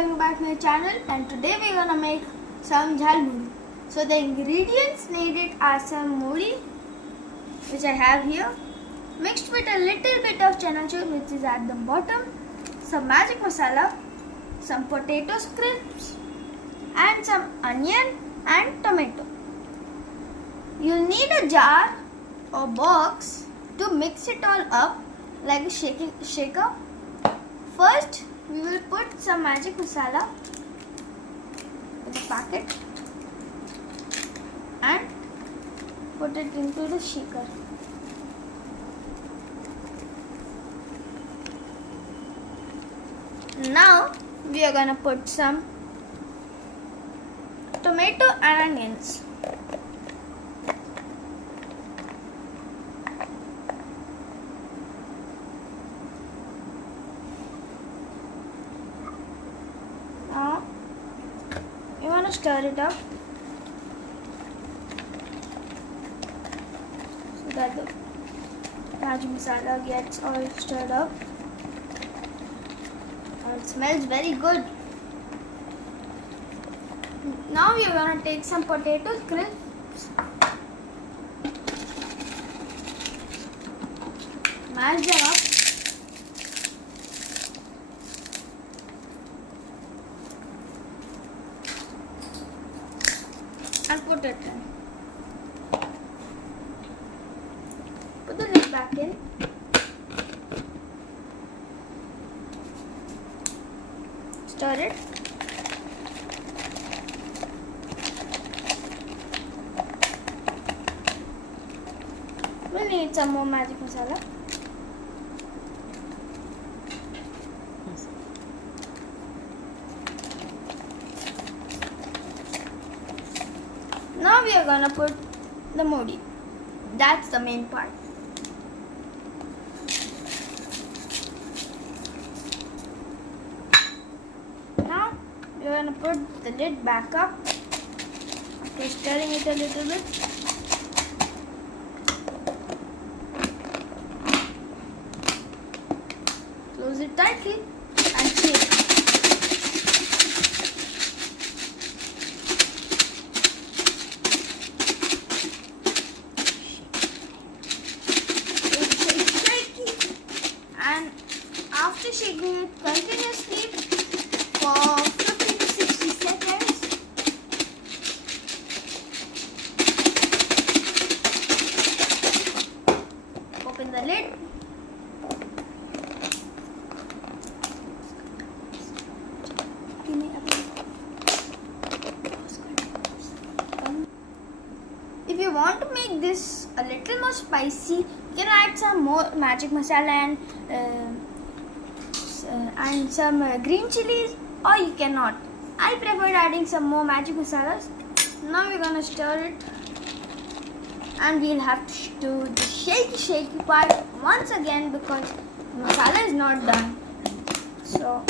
welcome back to my channel, and today we're gonna make some jhal muri. So the ingredients needed are some muri, which I have here, mixed with a little bit of chana chur, which is at the bottom, some magic masala, some potato crisps, and some onion and tomato. You'll need a jar or box to mix it all up like a shaker. First, we will put some magic masala in the packet and put it into the shaker. Now, we are gonna put some tomato and onions. Now, you want to stir it up so that the magic masala gets all stirred up. It smells very good. Now we are going to take some potato crisps, mash them up. And put it in. Put the lid back in. Stir it. We'll need some more magic masala. Now we are gonna put the muri. That's the main part. Now we are gonna put the lid back up after stirring it a little bit. Close it tightly and shake. And after shaking it continuously for 50 to 60 seconds, open the lid. If you want to make this a little more spicy, you can add some more magic masala and some green chilies, or you cannot. I preferred adding some more magic masalas. Now we're gonna stir it, and we'll have to do the shaky part once again because masala is not done. So